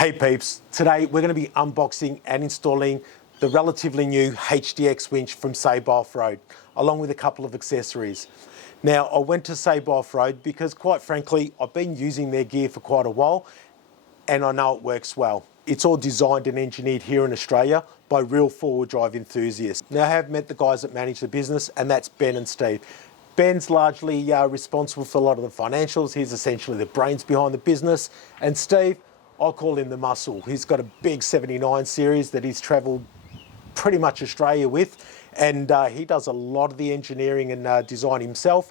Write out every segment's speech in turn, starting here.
Hey peeps, today we're going to be unboxing and installing the relatively new HDX winch from Saber Offroad, along with a couple of accessories. Now, I went to Saber Offroad because, quite frankly, I've been using their gear for quite a while and I know it works well. It's all designed and engineered here in Australia by real four-wheel drive enthusiasts. Now, I have met the guys that manage the business, and that's Ben and Steve. Ben's largely responsible for a lot of the financials. He's essentially the brains behind the business. And Steve, I call him the muscle. He's got a big 79 series that he's travelled pretty much Australia with, and he does a lot of the engineering and design himself,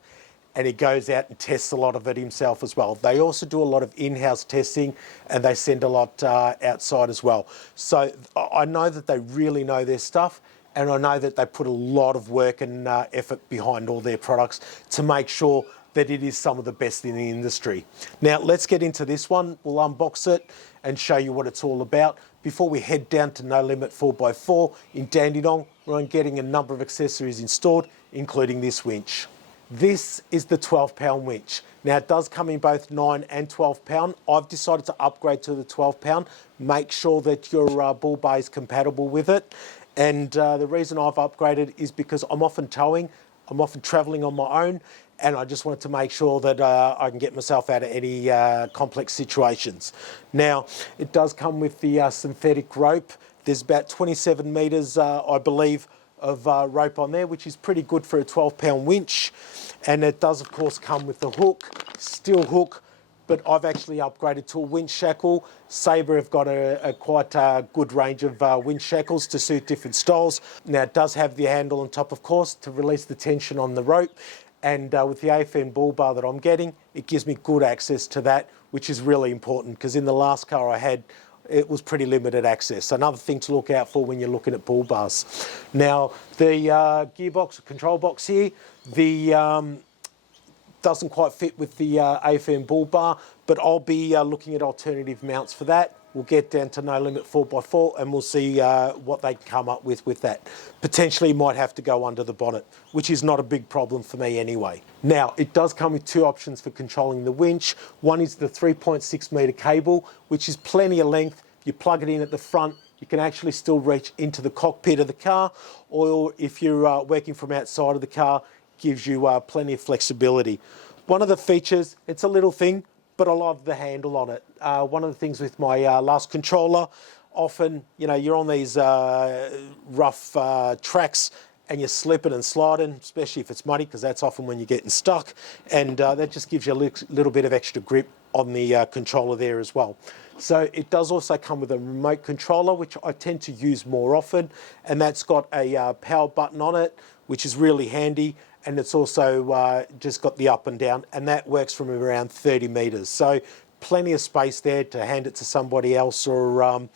and he goes out and tests a lot of it himself as well. They also do a lot of in-house testing, and they send a lot outside as well. So I know that they really know their stuff, and I know that they put a lot of work and effort behind all their products to make sure that it is some of the best in the industry. Now, let's get into this one. We'll unbox it and show you what it's all about before we head down to No Limit 4x4 in Dandenong, where I'm getting a number of accessories installed, including this winch. This is the 12-pound winch. Now, it does come in both 9 and 12-pound. I've decided to upgrade to the 12-pound. Make sure that your bull bar is compatible with it. And the reason I've upgraded is because I'm often towing, I'm often traveling on my own, and I just wanted to make sure that I can get myself out of any complex situations. Now, it does come with the synthetic rope. There's about 27 metres, I believe, of rope on there, which is pretty good for a 12-pound winch. And it does, of course, come with the hook, steel hook, but I've actually upgraded to a winch shackle. Saber have got a quite good range of winch shackles to suit different styles. Now, it does have the handle on top, of course, to release the tension on the rope. And with the AFN Bull Bar that I'm getting, it gives me good access to that, which is really important because in the last car I had, it was pretty limited access. Another thing to look out for when you're looking at bull bars. Now, the gearbox, control box here, doesn't quite fit with the AFN Bull Bar, but I'll be looking at alternative mounts for that. We'll get down to No Limit 4x4 and we'll see what they come up with that. Potentially might have to go under the bonnet, which is not a big problem for me anyway. Now, it does come with two options for controlling the winch. One is the 3.6 metre cable, which is plenty of length. You plug it in at the front, you can actually still reach into the cockpit of the car, or if you're working from outside of the car, gives you plenty of flexibility. One of the features, it's a little thing, but I love the handle on it. One of the things with my last controller, often, you know, you're on these rough tracks and you're slipping and sliding, especially if it's muddy, because that's often when you're getting stuck. And that just gives you a little bit of extra grip on the controller there as well. So it does also come with a remote controller, which I tend to use more often. And that's got a power button on it, which is really handy. And it's also just got the up and down, and that works from around 30 metres. So plenty of space there to hand it to somebody else or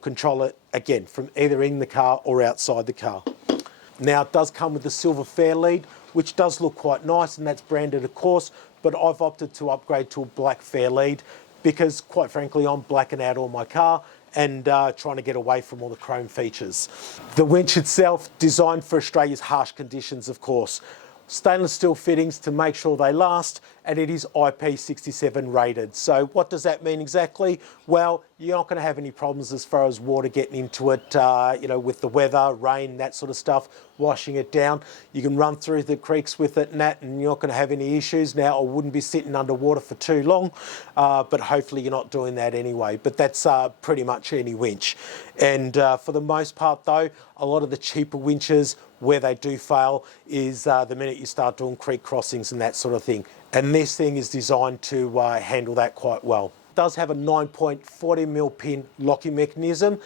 control it, again, from either in the car or outside the car. Now, it does come with the silver fair lead, which does look quite nice, and that's branded, of course, but I've opted to upgrade to a black fair lead because, quite frankly, I'm blacking out all my car and trying to get away from all the chrome features. The winch itself, designed for Australia's harsh conditions, of course. Stainless steel fittings to make sure they last, and it is IP67 rated. So what does that mean exactly? Well, you're not going to have any problems as far as water getting into it, you know, with the weather, rain, that sort of stuff, washing it down. You can run through the creeks with it and that, and you're not going to have any issues. Now, I wouldn't be sitting underwater for too long, but hopefully you're not doing that anyway. But that's pretty much any winch. And for the most part, though, a lot of the cheaper winches, where they do fail is the minute you start doing creek crossings and that sort of thing. And this thing is designed to handle that quite well. It does have a 9.40mm pin locking mechanism.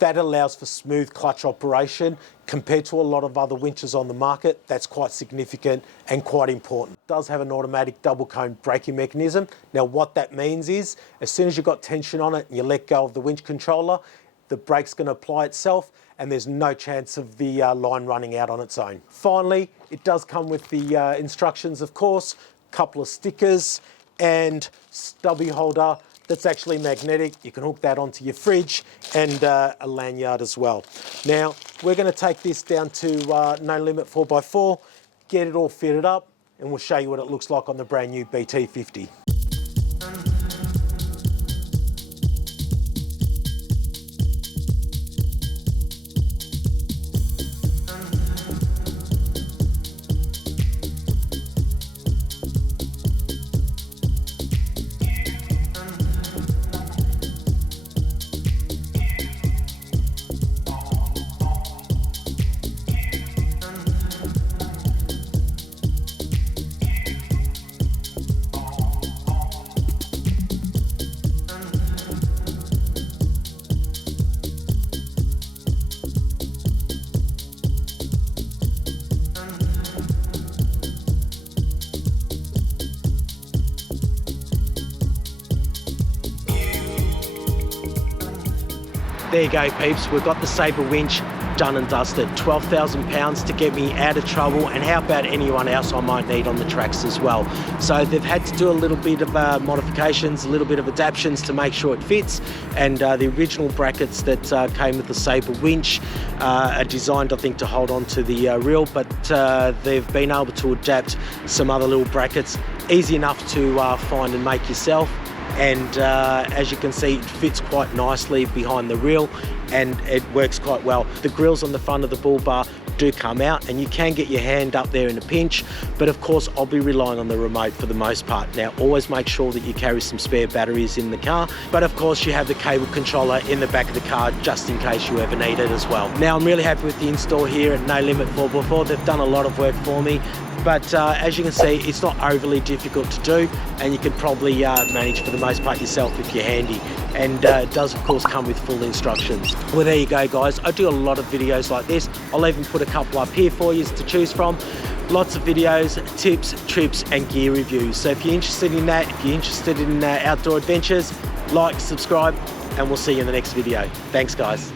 That allows for smooth clutch operation compared to a lot of other winches on the market. That's quite significant and quite important. It does have an automatic double cone braking mechanism. Now, what that means is as soon as you've got tension on it and you let go of the winch controller, the brake's going to apply itself and there's no chance of the line running out on its own. Finally, it does come with the instructions, of course, a couple of stickers and stubby holder that's actually magnetic. You can hook that onto your fridge and a lanyard as well. Now, we're going to take this down to No Limit 4x4, get it all fitted up, and we'll show you what it looks like on the brand new BT-50. There you go, peeps. We've got the Saber winch done and dusted. 12,000 pounds to get me out of trouble, and how about anyone else I might need on the tracks as well. So they've had to do a little bit of modifications, a little bit of adaptations to make sure it fits, and the original brackets that came with the Saber winch are designed, I think, to hold on to the reel, but they've been able to adapt some other little brackets, easy enough to find and make yourself. And as you can see, it fits quite nicely behind the reel and it works quite well. The grills on the front of the bull bar do come out and you can get your hand up there in a pinch, but of course I'll be relying on the remote for the most part. Now always make sure that you carry some spare batteries in the car, but of course you have the cable controller in the back of the car just in case you ever need it as well. Now I'm really happy with the install here at No Limit 4x4. They've done a lot of work for me, but as you can see, it's not overly difficult to do, and you can probably manage for the most part yourself if you're handy. And it does of course come with full instructions. Well, there you go guys, I do a lot of videos like this. I'll even put a couple up here for you to choose from. Lots of videos, tips, trips and gear reviews. So if you're interested in that, if you're interested in outdoor adventures, like, subscribe, and we'll see you in the next video. Thanks guys.